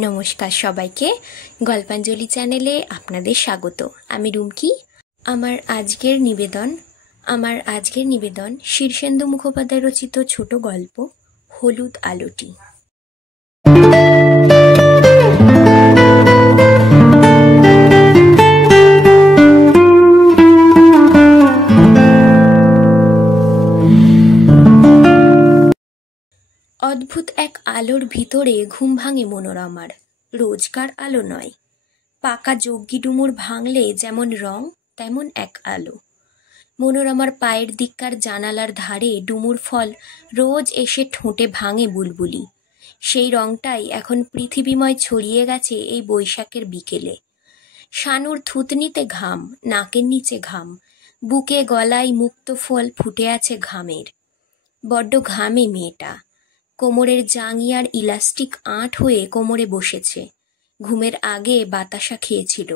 নমস্কার সবাইকে, গল্পাঞ্জলি চ্যানেলে আপনাদের স্বাগত। আমি রুমকি। আমার আজকের নিবেদন শীর্ষেন্দু মুখোপাধ্যায় রচিত ছোট গল্প হলুদ আলোটি। অদ্ভুত এক আলোর ভিতরে ঘুম ভাঙে মনোরমার। রোজকার আলো নয়, পাকা যজ্ঞি ডুমুর ভাঙলে যেমন রং তেমন এক আলো। মনোরমার পায়ের দিককার জানালার ধারে ডুমুর ফল রোজ এসে ঠোঁটে ভাঙে বুলবুলি। সেই রংটাই এখন পৃথিবীময় ছড়িয়ে গেছে এই বৈশাখের বিকেলে। শানুর থুতনিতে ঘাম, নাকের নিচে ঘাম, বুকে গলায় মুক্ত ফল ফুটে আছে ঘামের। বড্ড ঘামে মেয়েটা। কোমরের জাঙ্গিয়ার ইলাস্টিক আঁট হয়ে কোমরে বসেছে। ঘুমের আগে বাতাসা খেয়েছিল।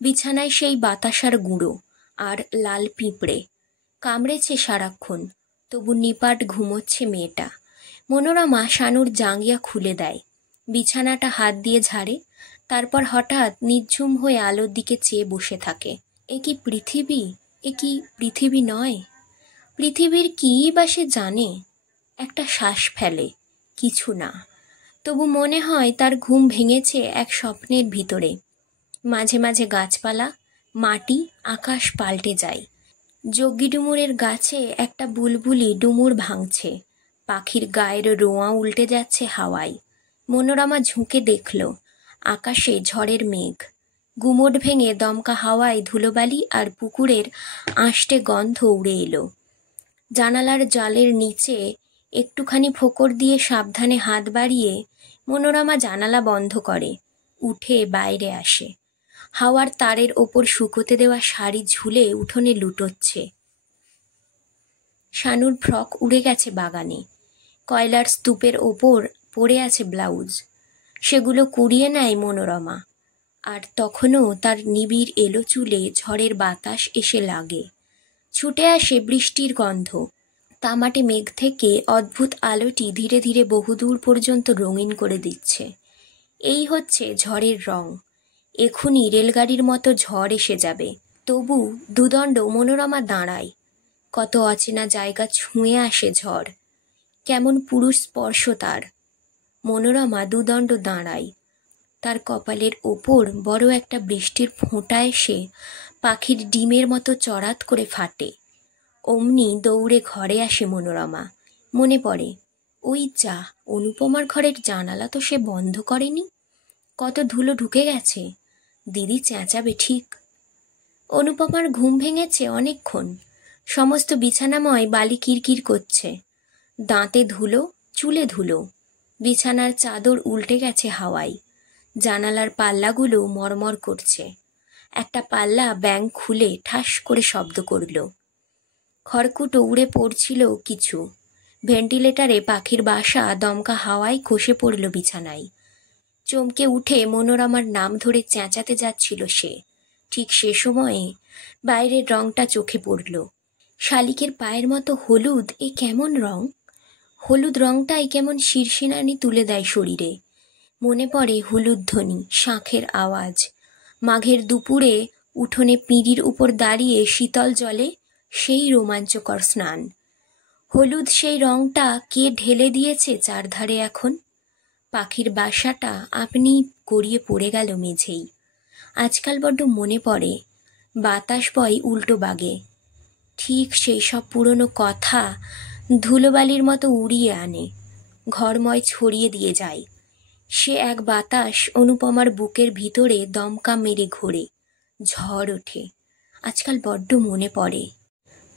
বিছানায় সেই বাতাসার গুঁড়ো আর লাল পিঁপড়ে কামড়েছে সারাক্ষণ, তবু নিপাট ঘুমোচ্ছে মেয়েটা। মনোরমা শানুর জাঙ্গিয়া খুলে দেয়, বিছানাটা হাত দিয়ে ঝাড়ে, তারপর হঠাৎ নিঝুম হয়ে আলোর দিকে চেয়ে বসে থাকে। এ কি পৃথিবী? এ কি পৃথিবী নয়? পৃথিবীর কী বা সে জানে? একটা শ্বাস ফেলে, কিছু না, তবু মনে হয় তার ঘুম ভেঙেছে এক স্বপ্নের ভিতরে। মাঝে মাঝে গাছপালা, মাটি, আকাশ পাল্টে যায়। যজ্ঞি ডুমুরের গাছে একটা বুলবুলি ডুমুর ভাঙছে, পাখির গায়ের রোঁয়া উল্টে যাচ্ছে হাওয়ায়। মনোরমা ঝুঁকে দেখল, আকাশে ঝড়ের মেঘ। গুমোট ভেঙে দমকা হাওয়ায় ধুলোবালি আর পুকুরের আঁশটে গন্ধ উড়ে এলো। জানালার জালের নিচে একটুখানি ফোকর দিয়ে সাবধানে হাত বাড়িয়ে মনোরমা জানালা বন্ধ করে, উঠে বাইরে আসে। হাওয়ার তারের ওপর শুকোতে দেওয়া শাড়ি ঝুলে উঠোনে লুটোচ্ছে। শানুর ফ্রক উড়ে গেছে বাগানে। কয়লার স্তূপের ওপর পড়ে আছে ব্লাউজ, সেগুলো কুড়িয়ে নেয় মনোরমা। আর তখনও তার নিবিড় এলো চুলে ঝড়ের বাতাস এসে লাগে। ছুটে আসে বৃষ্টির গন্ধ। তামাটে মেঘ থেকে অদ্ভুত আলোটি ধীরে ধীরে বহুদূর পর্যন্ত রঙিন করে দিচ্ছে। এই হচ্ছে ঝড়ের রং। এখুনি রেলগাড়ির মতো ঝড় এসে যাবে। তবু দুদণ্ড মনোরমা দাঁড়ায়। কত অচেনা জায়গা ছুঁয়ে আসে ঝড়, কেমন পুরুষ স্পর্শ তার। মনোরমা দুদণ্ড দাঁড়ায়। তার কপালের ওপর বড় একটা বৃষ্টির ফোঁটা এসে পাখির ডিমের মতো চড়াত করে ফাটে। অমনি দৌড়ে ঘরে আসে মনোরমা। মনে পড়ে, ওই যা, অনুপমার ঘরের জানালা তো সে বন্ধ করেনি। কত ধুলো ঢুকে গেছে, দিদি চেঁচাবে ঠিক। অনুপমার ঘুম ভেঙেছে অনেকক্ষণ। সমস্ত বিছানাময় বালি কিরকির করছে। দাঁতে ধুলো, চুলে ধুলো। বিছানার চাদর উল্টে গেছে হাওয়ায়। জানালার পাল্লাগুলো মরমর করছে। একটা পাল্লা ব্যাঙ খুলে ঠাস করে শব্দ করল। খড়কুটো উড়ে পড়ছিল কিছু। ভেন্টিলেটারে পাখির বাসা দমকা হাওয়ায় খসে পড়ল বিছানায়। চমকে উঠে মনোরমার নাম ধরে চেঁচাতে যাচ্ছিল সে। ঠিক সে সময়ে বাইরের রংটা চোখে পড়ল। শালিকের পায়ের মতো হলুদ, এ কেমন রং! হলুদ রংটাই কেমন শিরশিনানি তুলে দেয় শরীরে। মনে পড়ে হলুদ ধ্বনি, শাঁখের আওয়াজ, মাঘের দুপুরে উঠোনে পিঁড়ির উপর দাঁড়িয়ে শীতল জলে সেই রোমাঞ্চকর স্নান। হলুদ সেই রংটা কে ঢেলে দিয়েছে চারধারে এখন? পাখির বাসাটা আপনি গড়িয়ে পড়ে গেল মেঝেই। আজকাল বড্ড মনে পড়ে, বাতাস বয় উল্টো বাগে। ঠিক সেই সব পুরনো কথা ধুলোবালির মতো উড়িয়ে আনে, ঘরময় ছড়িয়ে দিয়ে যায়। সে এক বাতাস অনুপমার বুকের ভিতরে দমকা মেরে ঘোরে, ঝড় ওঠে। আজকাল বড্ড মনে পড়ে।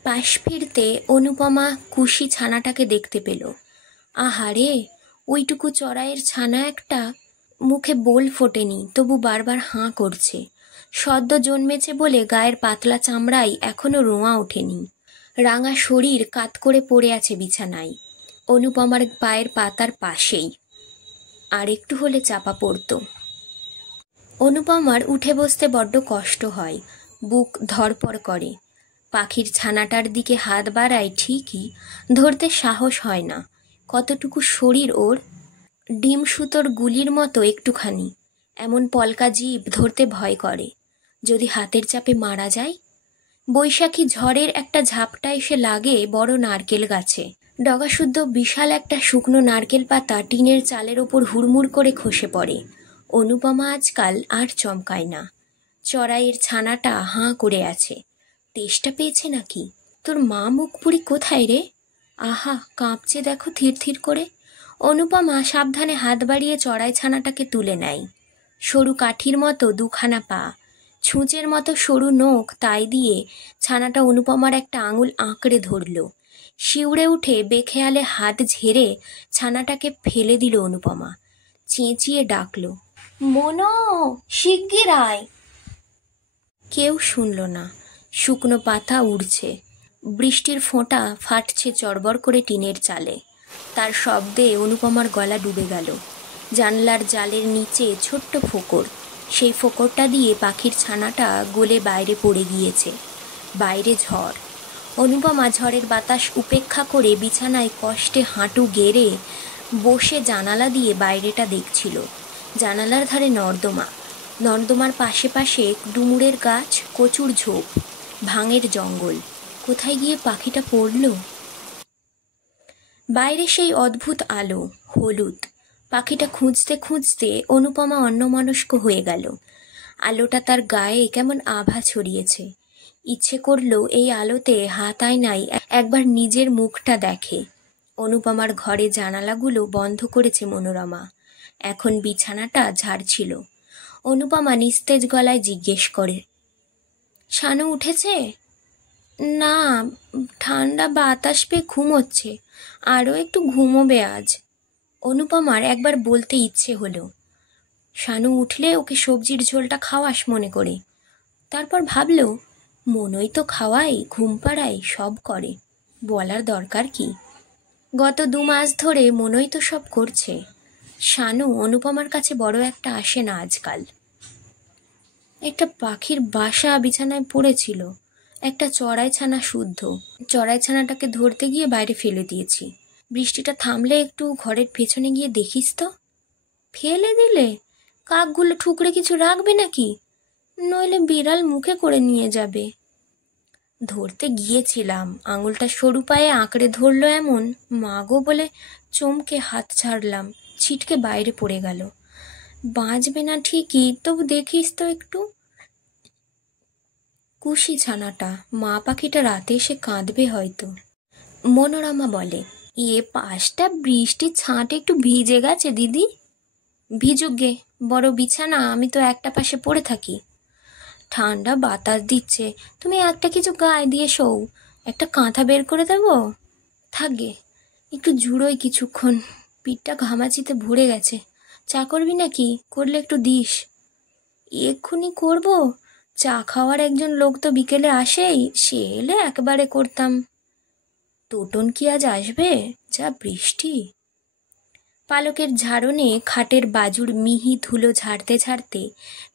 পাশ ফিরতে অনুপমা কুশি ছানাটাকে দেখতে পেল। আহারে, ওইটুকু চড়াইয়ের ছানা একটা, মুখে বোল ফোটেনি, তবু বারবার হাঁ করছে। সদ্য জন্মেছে বলে গায়ের পাতলা চামড়ায় এখনো রোঁয়া ওঠেনি। রাঙা শরীর কাত করে পড়ে আছে বিছানায়, অনুপমার পায়ের পাতার পাশেই। আর একটু হলে চাপা পড়ত। অনুপমার উঠে বসতে বড্ড কষ্ট হয়, বুক ধড়পড় করে। পাখির ছানাটার দিকে হাত বাড়ায় ঠিকই, ধরতে সাহস হয় না। কতটুকু শরীর ওর! ডিম সুতোর গুলির মতো একটুখানি, এমন পলকা জিভ ধরতে ভয় করে। যদি হাতের চাপে মারা যায়। বৈশাখী ঝড়ের একটা ঝাপটা এসে লাগে বড় নারকেল গাছে। ডগাশুদ্ধ বিশাল একটা শুকনো নারকেল পাতা টিনের চালের ওপর হুড়মুড় করে খসে পড়ে। অনুপমা আজকাল আর চমকায় না। চড়াইয়ের ছানাটা হাঁ করে আছে। তেষ্টা পেয়েছে নাকি? তোর মা মুখপুরি কোথায় রে? আহা, কাঁপছে দেখো থির থির করে। অনুপমা সাবধানে হাত বাড়িয়ে চড়াই ছানাটাকে তুলে নেয়। সরু কাঠির মতো দুখানা পা, ছুঁচের মতো সরু নখ, তাই দিয়ে ছানাটা অনুপমার একটা আঙুল আঁকড়ে ধরল। শিউড়ে উঠে বেখেয়ালে হাত ঝেড়ে ছানাটাকে ফেলে দিল অনুপমা। চেঁচিয়ে ডাকল, মনো, শিগগির আয়। কেউ শুনল না। শুকনো পাতা উড়ছে, বৃষ্টির ফোঁটা ফাটছে চড়বড় করে টিনের চালে। তার শব্দে অনুপমার গলা ডুবে গেল। জানলার জালের নিচে ছোট্ট ফোকর, সেই ফোকরটা দিয়ে পাখির ছানাটা গলে বাইরে পড়ে গিয়েছে। বাইরে ঝড়। অনুপমা ঝড়ের বাতাস উপেক্ষা করে বিছানায় কষ্টে হাঁটু গেড়ে বসে জানালা দিয়ে বাইরেটা দেখছিল। জানালার ধারে নর্দমা, নর্দমার পাশে পাশে ডুমুরের গাছ, কচুর ঝোপ, ভাঙের জঙ্গল। কোথায় গিয়ে পাখিটা পড়ল? বাইরে সেই অদ্ভুত আলো, হলুদ। পাখিটা খুঁজতে খুঁজতে অনুপমা অন্যমনস্ক হয়ে গেল। আলোটা তার গায়ে কেমন আভা ছড়িয়েছে। ইচ্ছে করল এই আলোতে হাত আয়নায় একবার নিজের মুখটা দেখে। অনুপমার ঘরে জানালাগুলো বন্ধ করেছে মনোরমা। এখন বিছানাটা ঝাড়ছিল। অনুপমা নিস্তেজ গলায় জিজ্ঞেস করে, শানু উঠেছে? না, ঠান্ডা বাতাস পেয়ে ঘুমোচ্ছে, আরও একটু ঘুমোবে আজ। অনুপমার একবার বলতে ইচ্ছে হলো, শানু উঠলে ওকে সবজির ঝোলটা খাওয়াস মনে করে। তারপর ভাবল, মনই তো খাওয়াই, ঘুম পাড়াই, সব করে, বলার দরকার কি? গত 2 মাস ধরে মনই তো সব করছে। শানু অনুপমার কাছে বড় একটা আসে না আজকাল। একটা পাখির বাসা বিছানায় পড়েছিল, একটা চড়াই ছানা শুদ্ধ। চড়াই ছানাটাকে ধরতে গিয়ে বাইরে ফেলে দিয়েছি। বৃষ্টিটা থামলে একটু ঘরের পেছনে গিয়ে দেখিস তো। ফেলে দিলে? কাকগুলো ঠুকরে কিছু রাখবে নাকি? নইলে বিড়াল মুখে করে নিয়ে যাবে। ধরতে গিয়েছিলাম, আঙুলটা সরু পায়ে আঁকড়ে ধরলো এমন, মাগো বলে চমকে হাত ছাড়লাম, ছিটকে বাইরে পড়ে গেল। বাঁচবে না ঠিকই, তবু দেখিস তো একটু। কুশি ছানাটা, মা পাখিটা রাতে এসে কাঁদবে হয়তো। মনোরমা বলে, পাশটা বৃষ্টির ছাঁটে একটু ভিজে গেছে দিদি। ভিজুক গে, বড় বিছানা, আমি তো একটা পাশে পড়ে থাকি। ঠান্ডা বাতাস দিচ্ছে, তুমি একটা কিছু গায়ে দিয়ে শোও। একটা কাঁথা বের করে দেবো? থাকগে, একটু জুড়োই কিছুক্ষণ, পিঠটা ঘামাচিতে ভরে গেছে। চা করবি নাকি? করলে একটু দিস। এক্ষুনি করব? চা খাওয়ার একজন লোক তো বিকেলে আসেই, সে এলে একবারে করতাম। টোটন কি আজ আসবে? যা বৃষ্টি। পালকের ঝাড়নে খাটের বাজুর মিহি ধুলো ঝাড়তে ঝাড়তে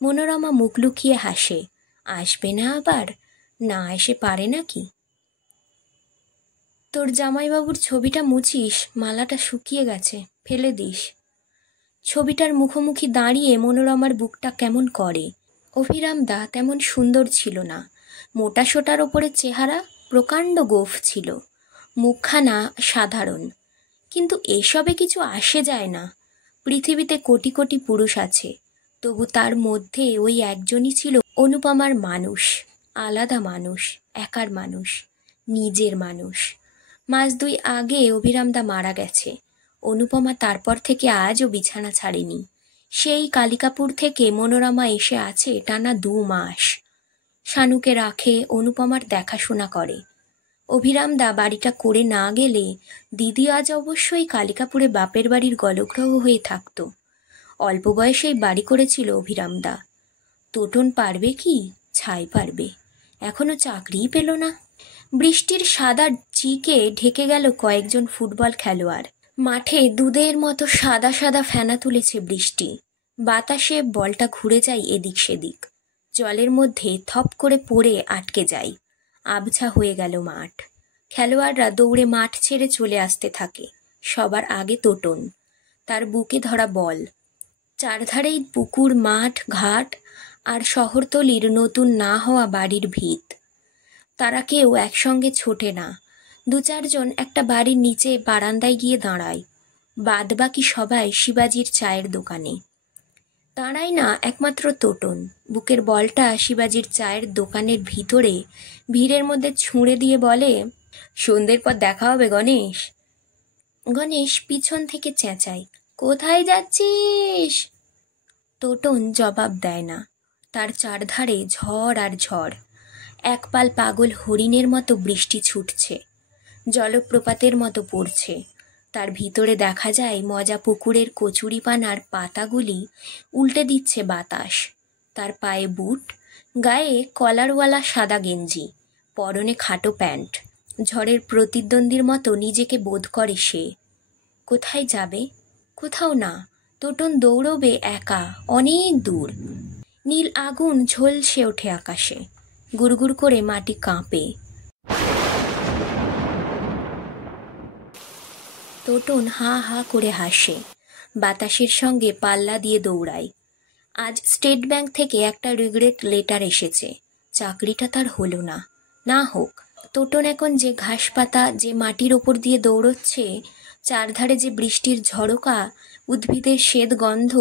মনোরমা মুখ লুকিয়ে হাসে। আসবে না আবার? না এসে পারে নাকি? তোর জামাইবাবুর ছবিটা মুছিস, মালাটা শুকিয়ে গেছে, ফেলে দিস। ছবিটার মুখোমুখি দাঁড়িয়ে মনোরমার বুকটা কেমন করে। অভিরামদা তেমন সুন্দর ছিল না। মোটা সোটার ওপরে চেহারা, প্রকাণ্ড গোঁফ ছিল, মুখখানা সাধারণ। কিন্তু এসবে কিছু আসে যায় না। পৃথিবীতে কোটি কোটি পুরুষ আছে, তবু তার মধ্যে ওই একজনই ছিল অনুপমার মানুষ। আলাদা মানুষ, একার মানুষ, নিজের মানুষ। 2 মাস আগে অভিরামদা মারা গেছে। অনুপমা তারপর থেকে আজও বিছানা ছাড়েনি। সেই কালিকাপুর থেকে মনোরমা এসে আছে টানা 2 মাস। শানুকে রাখে, অনুপমার দেখাশোনা করে। অভিরামদা বাড়িটা করে না গেলে দিদি আজ অবশ্যই কালিকাপুরে বাপের বাড়ির গলগ্রহ হয়ে থাকত। অল্প বয়সেই বাড়ি করেছিল অভিরামদা। তোটন পারবে কি? ছাই পারবে। এখনো চাকরিই পেল না। বৃষ্টির সাদা চিকে ঢেকে গেল কয়েকজন ফুটবল খেলোয়াড়। মাঠে দুধের মতো সাদা সাদা ফেনা তুলেছে বৃষ্টি। বাতাসে বলটা ঘুরে যায় এদিক সেদিক, জলের মধ্যে থপ করে পড়ে আটকে যায়। আবছা হয়ে গেল মাঠ। খেলোয়াড়রা দৌড়ে মাঠ ছেড়ে চলে আসতে থাকে। সবার আগে তোটন। তার বুকে ধরা বল। চারধারেই পুকুর, মাঠ, ঘাট আর শহরতলির নতুন না হওয়া বাড়ির ভিত। তারা কেউ একসঙ্গে ছোটে না, 2-4 জন একটা বাড়ির নিচে বারান্দায় গিয়ে দাঁড়ায়। বাদবাকি সবাই শিবাজির চায়ের দোকানে দাঁড়ায় না, একমাত্র তোটন। বুকের বলটা শিবাজির চায়ের দোকানের ভিতরে ভিড়ের মধ্যে ছুঁড়ে দিয়ে বলে, সন্ধ্যের পর দেখা হবে গণেশ। গণেশ পিছন থেকে চেঁচায়, কোথায় যাচ্ছিস? তোটন জবাব দেয় না। তার চারধারে ঝড় আর ঝড়। একপাল পাগল হরিণের মতো বৃষ্টি ছুটছে, জলপ্রপাতের মতো পড়ছে। তার ভিতরে দেখা যায় মজা পুকুরের কচুরিপানার পাতাগুলি উল্টে দিচ্ছে বাতাস। তার পায়ে বুট, গায়ে কলারওয়ালা সাদা গেঞ্জি, পরনে খাটো প্যান্ট। ঝড়ের প্রতিদ্বন্দ্বীর মতো নিজেকে বোধ করে সে। কোথায় যাবে? কোথাও না। তোটন দৌড়বে একা, অনেক দূর। নীল আগুন ঝলসে ওঠে আকাশে, গুড়গুড় করে মাটি কাঁপে। তোটন হা হা করে হাসে, বাতাসের সঙ্গে পাল্লা দিয়ে দৌড়ায়। আজ স্টেট ব্যাংক থেকে একটা রিগ্রেট লেটার এসেছে। চাকরিটা তার হলো না। না হোক। তোটন এখন যে ঘাস পাতা, যে মাটির ওপর দিয়ে দৌড়চ্ছে, চারধারে যে বৃষ্টির ঝড়োকা, উদ্ভিদের শ্বেত গন্ধ,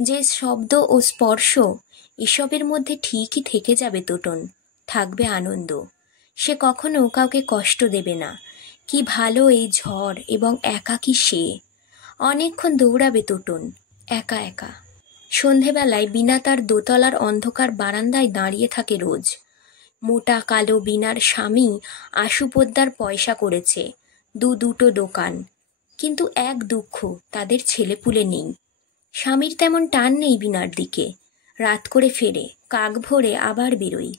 যে শব্দ ও স্পর্শ, এসবের মধ্যে ঠিকই থেকে যাবে তোটন। থাকবে আনন্দ। সে কখনো কাউকে কষ্ট দেবে না। কি ভালো এই ঝড়, এবং একাকী সে। অনেকক্ষণ দৌড়াবে তোটন, একা একা। সন্ধেবেলায় বীণা তার দোতলার অন্ধকার বারান্দায় দাঁড়িয়ে থাকে রোজ। মোটা কালো বীণার স্বামী আশু পোদ্দার পয়সা করেছে, দুটো দোকান। কিন্তু এক দুঃখ, তাদের ছেলেপুলে নেই। স্বামীর তেমন টান নেই বীণার দিকে। রাত করে ফেরে, কাক ভোরে আবার বেরোয়।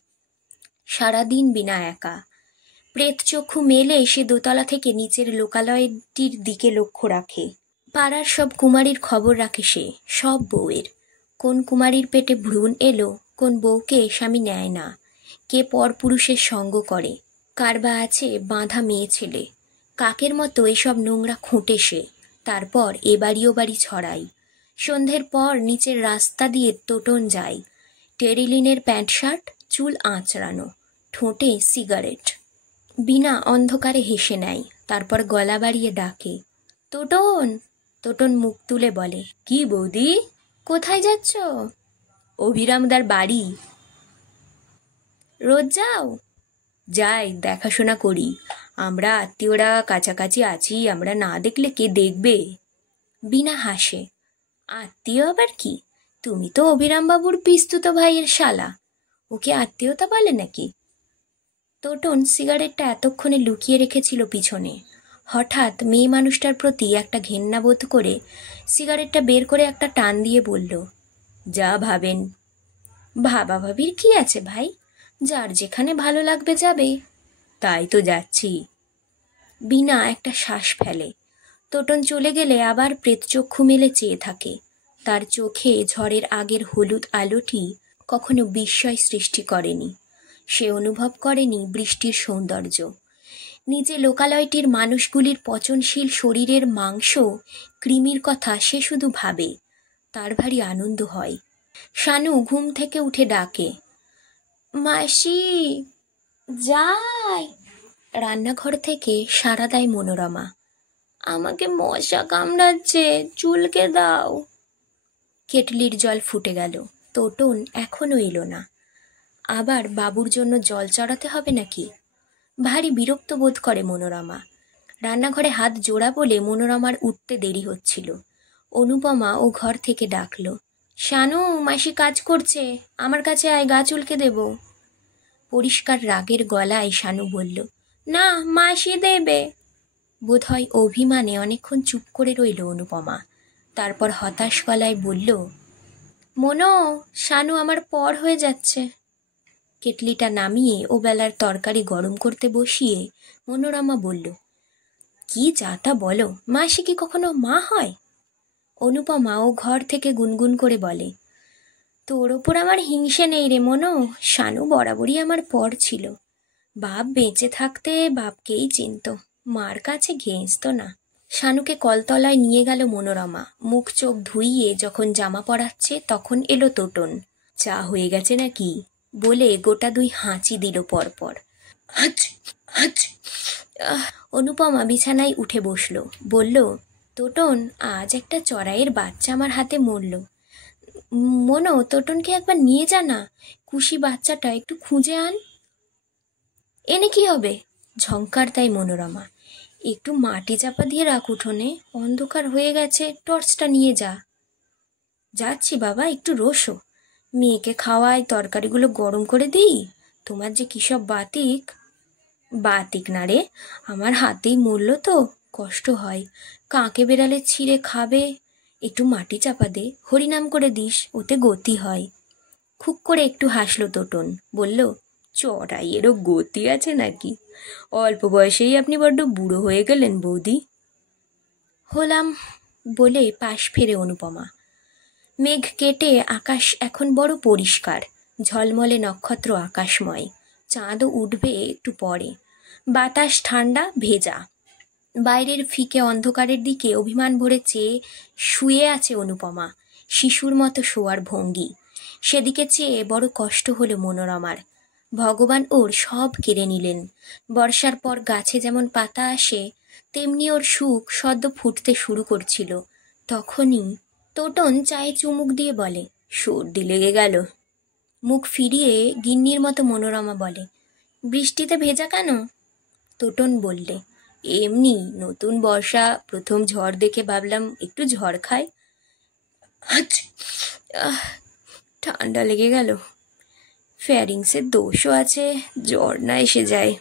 সারাদিন বীণা একা। প্রেতচক্ষু মেলে সে দোতলা থেকে নিচের লোকালয়টির দিকে লক্ষ্য রাখে। পাড়ার সব কুমারীর খবর রাখে সে, সব বউয়ের। কোন কুমারীর পেটে ভ্রূণ এলো, কোন বউকে স্বামী নেয় না, কে পরপুরুষের সঙ্গ করে, কার বা আছে বাঁধা মেয়ে ছেলে। কাকের মতো এসব নোংরা খুঁটে সে। তারপর এ বাড়ি ও বাড়ি ছড়ায়। সন্ধ্যের পর নিচের রাস্তা দিয়ে তোটন যায়। টেরিলিনের প্যান্ট শার্ট, চুল আঁচড়ানো, ঠোঁটে সিগারেট। বীণা অন্ধকারে হেসে নেয়, তারপর গলা বাড়িয়ে ডাকে, তোটন। তোটন মুখ তুলে বলে, কি বৌদি, কোথায় যাচ্ছ? অভিরামদার বাড়ি। রোজ যাও? যাই, দেখাশোনা করি। আমরা আত্মীয়রা কাছাকাছি আছি, আমরা না দেখলে কে দেখবে? বীণা হাসে, আত্মীয় আবার কি? তুমি তো অভিরামবাবুর পিস্তুত ভাইয়ের শালা, ওকে আত্মীয়তা বলে নাকি? তোটন সিগারেটটা এতক্ষণে লুকিয়ে রেখেছিল পিছনে। হঠাৎ মেয়ে মানুষটার প্রতি একটা ঘেন্না বোধ করে সিগারেটটা বের করে একটা টান দিয়ে বলল, যা ভাবেন। ভাবাভাবির কি আছে ভাই, যার যেখানে ভালো লাগবে যাবে। তাই তো যাচ্ছি। বীণা একটা শ্বাস ফেলে। তোটন চলে গেলে আবার প্রেতচক্ষু মেলে চেয়ে থাকে। তার চোখে ঝড়ের আগের হলুদ আলোটি কখনো বিস্ময় সৃষ্টি করেনি। সে অনুভব করেনি বৃষ্টির সৌন্দর্য। নিজে লোকালয়টির মানুষগুলির পচনশীল শরীরের মাংস, কৃমির কথা সে শুধু ভাবে। তার ভারী আনন্দ হয়। শানু ঘুম থেকে উঠে ডাকে, মাসি যাই। রান্নাঘর থেকে সাড়া দেয় মনোরমা, আমাকে মশা কামড়াচ্ছে, চুলকে দাও। কেটলির জল ফুটে গেল। তোটন এখনো এলো না। আবার বাবুর জন্য জল চড়াতে হবে নাকি? ভারী বিরক্ত বোধ করে মনোরমা। রান্নাঘরে হাত জোড়া বলে মনোরমার উঠতে দেরি হচ্ছিল। অনুপমা ও ঘর থেকে ডাকল, শানু, মাসি কাজ করছে, আমার কাছে আয়, গা চুলকে দেব। পরিষ্কার রাগের গলায় শানু বলল, না, মাসি দেবে। বোধহয় অভিমানে অনেকক্ষণ চুপ করে রইল অনুপমা। তারপর হতাশ গলায় বলল, মনো, শানু আমার পর হয়ে যাচ্ছে। কেটলিটা নামিয়ে ও বেলার তরকারি গরম করতে বসিয়ে মনোরমা বলল, কি যাতা বলো, মাসি কি কখনো মা হয়? অনুপমা ও ঘর থেকে গুনগুন করে বলে, তোর ওপর আমার হিংসে নেই রে মনো, শানু বরাবরই আমার পর ছিল। বাপ বেঁচে থাকতে বাপকেই চিনত, মার কাছে ঘেঁষত না। শানুকে কলতলায় নিয়ে গেল মনোরমা। মুখ চোখ ধুইয়ে যখন জামা পরাচ্ছে তখন এলো তোটন। চা হয়ে গেছে নাকি বলে গোটা 2 হাঁচি দিল পরপর। হাঁচ হাঁচ। অনুপমা বিছানায় উঠে বসলো, বলল, তোটন, আজ একটা চড়াইয়ের বাচ্চা আমার হাতে মরল। মনো, তোটনকে একবার নিয়ে যা না, খুশি বাচ্চাটা একটু খুঁজে আন। এনে কি হবে? ঝংকার দেয় মনোরমা। একটু মাটি চাপা দিয়ে রাখ উঠোনে, অন্ধকার হয়ে গেছে, টর্চটা নিয়ে যা। যাচ্ছি বাবা, একটু রোসো। মেয়েকে খাওয়াই, তরকারিগুলো গরম করে দিই। তোমার যে কিসব বাতিক। বাতিক না রে, আমার হাতেই মরল তো, কষ্ট হয়। কাকে বেড়ালে ছিঁড়ে খাবে। একটু মাটি চাপা দে, হরিনাম করে দিস, ওতে গতি হয়। খুব করে একটু হাসলো তোটন, বলল, চড়াইয়েরও গতি আছে নাকি? অল্প বয়সেই আপনি বড্ড বুড়ো হয়ে গেলেন বৌদি। হলাম বলে পাশ ফেরে অনুপমা। মেঘ কেটে আকাশ এখন বড় পরিষ্কার, ঝলমলে নক্ষত্র আকাশময়। চাঁদও উঠবে একটু পরে। বাতাস ঠান্ডা ভেজা। বাইরের ফিকে অন্ধকারের দিকে অভিমান ভরে চেয়ে শুয়ে আছে অনুপমা, শিশুর মতো শোয়ার ভঙ্গি। সেদিকে চেয়ে বড় কষ্ট হলো মনোরমার। ভগবান ওর সব কেড়ে নিলেন। বর্ষার পর গাছে যেমন পাতা আসে, তেমনি ওর সুখ সদ্য ফুটতে শুরু করছিল। তখনই তোটন চায়ে চুমুক দিয়ে বলে, সর্দি লেগে গেল। মুখ ফিরিয়ে গিন্নির মতো মনোরমা বলে, বৃষ্টিতে ভেজা কেন? তোটন বললে, এমনি, নতুন বর্ষা, প্রথম ঝড় দেখে ভাবলাম একটু ঝড় খাই। ঠান্ডা লেগে গেল। ফ্যারিংসের দোষও আছে, জ্বর না এসে যায়।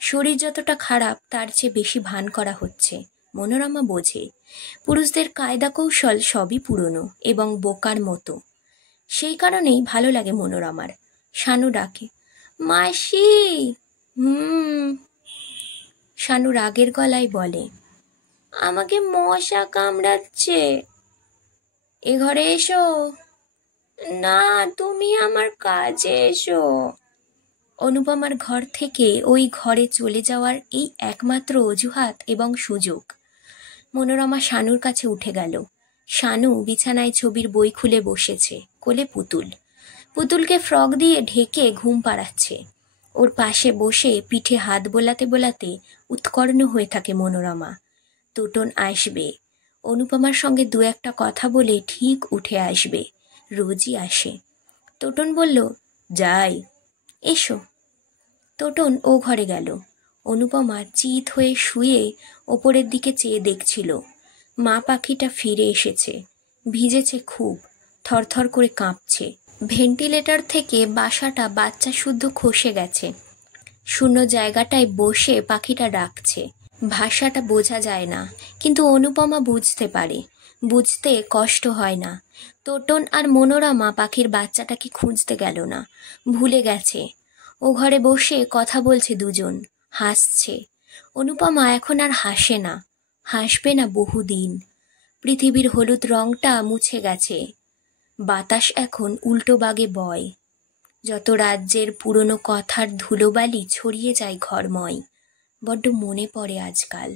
শরীর যতটা খারাপ তার চেয়ে বেশি ভান করা হচ্ছে। মনোরমা বোঝে, পুরুষদের কায়দা কৌশল সবই পুরনো এবং বোকার মতো। সেই কারণেই ভালো লাগে মনোরমার। শানু ডাকে, মাসি। শানু রাগের গলায় বলে, আমাকে মশা কামড়াচ্ছে, এ ঘরে এসো। না, তুমি আমার কাজে এসো। অনুপমার ঘর থেকে ওই ঘরে চলে যাওয়ার এই একমাত্র অজুহাত এবং সুযোগ। মনোরমা শানুর কাছে উঠে গেল। শানু বিছানায় ছবির বই খুলে বসেছে, কোলে পুতুল। পুতুলকে ফ্রক দিয়ে ঢেকে ঘুম পাড়াচ্ছে। ওর পাশে বসে পিঠে হাত বোলাতে বোলাতে উৎকর্ণ হয়ে থাকে মনোরমা। তোটন আসবে, অনুপমার সঙ্গে 2-1 কথা বলে ঠিক উঠে আসবে। রোজই আসে। তোটন বলল, যাই। এসো। তোটন ও ঘরে গেল। অনুপমা চিত হয়ে শুয়ে ওপরের দিকে চেয়ে দেখছিল। মা পাখিটা ফিরে এসেছে, ভিজেছে খুব, থরথর করে কাঁপছে। ভেন্টিলেটর থেকে বাসাটা বাচ্চা শুদ্ধ খসে গেছে। শূন্য জায়গাটায় বসে পাখিটা ডাকছে। ভাষাটা বোঝা যায় না, কিন্তু অনুপমা বুঝতে পারে। বুঝতে কষ্ট হয় না। তোটন আর মনোরমা পাখির বাচ্চাটাকে খুঁজতে গেল না, ভুলে গেছে। ও ঘরে বসে কথা বলছে দুজন, হাসছে। অনুপমা এখন আর হাসে না, হাসবে না বহুদিন। পৃথিবীর হলুদ রংটা মুছে গেছে। বাতাস এখন উল্টো বাগে বয়। যত রাজ্যের পুরনো কথার ধুলোবালি ছড়িয়ে যায় ঘরময়। বড্ড মনে পড়ে আজকাল।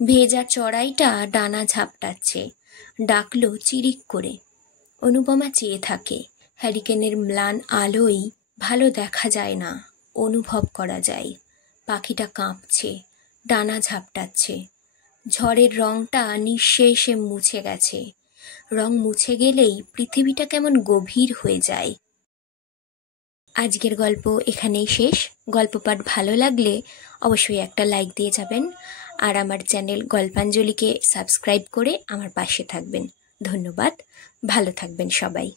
ভেজা চড়াইটা ডানা ঝাপটাচ্ছে, ডাকলো চিরিক করে। অনুপমা চেয়ে থাকে। হ্যারিকেনের ম্লান আলোয় ভালো দেখা যায় না, অনুভব করা যায়। পাখিটা কাঁপছে, ডানা ঝাপটাচ্ছে। ঝড়ের রংটা নিঃশেষে মুছে গেছে। রং মুছে গেলেই পৃথিবীটা কেমন গভীর হয়ে যায়। আজকের গল্প এখানেই শেষ। গল্প পাঠ ভালো লাগলে অবশ্যই একটা লাইক দিয়ে যাবেন, আর আমার চ্যানেল গল্পাঞ্জলিকে সাবস্ক্রাইব করে আমার পাশে থাকবেন। ধন্যবাদ। ভালো থাকবেন সবাই।